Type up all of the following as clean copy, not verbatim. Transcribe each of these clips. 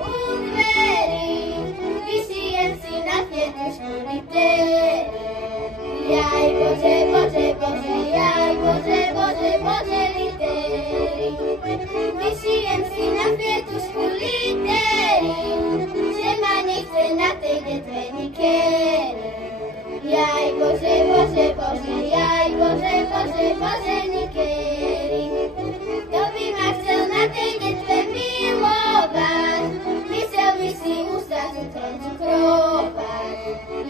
u dverí, vyšijem si na květušku litery. Jaj Bože, Bože, Bože, jaj Bože, Bože, Bože, litery. Vyšijem si na květušku litery, že ma nechce na tej detve nikery. Jaj Bože, Bože, Bože, jaj Bože, Bože, Bože, nikery. Kto by ma chcel na tej detve milovať, myslel by si ústa cukrom cukrovať.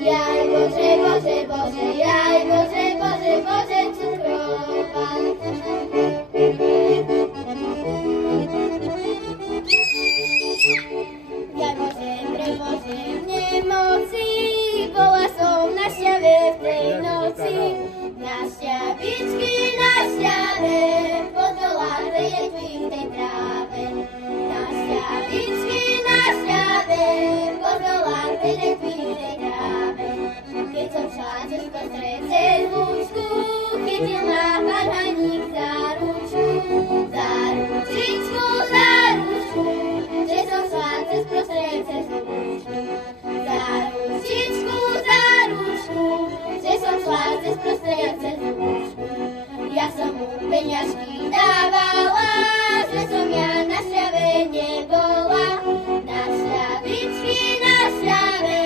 Jaj Bože, Bože, Bože, jaj Bože, Bože, Bože, cukrovať. Jaj Bože, prebože, v nemoci, bola som na šťave v tej noci. Na šťavičky, na šťave, po dolách tej jetvy v tej tráve. Na šťavičky, na šťave, po dolách tej jetvy v tej tráve. Keď som šla cez prostred cez lúčku, chytil ma pán Haník za ručku. Za ručičku, za ručku, že som šla cez prostred cez lúčku. Za ručičku, za ručku, že som šla cez prostred cez lúčku. Ja som mu peňažky dávala, že som ja na šťave nebola. Na šťavičky, na šťave,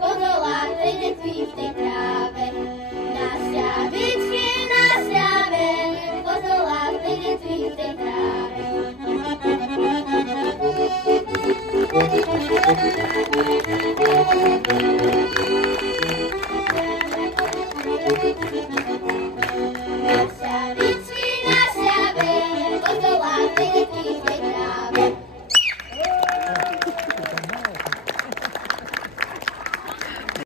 po dolách tej jetvy v tej tráve. Na šťavičky, na šťave, po dolách tej jetvy v tej tráve. Na šťavičky, na šťave, po dolách tej jetvy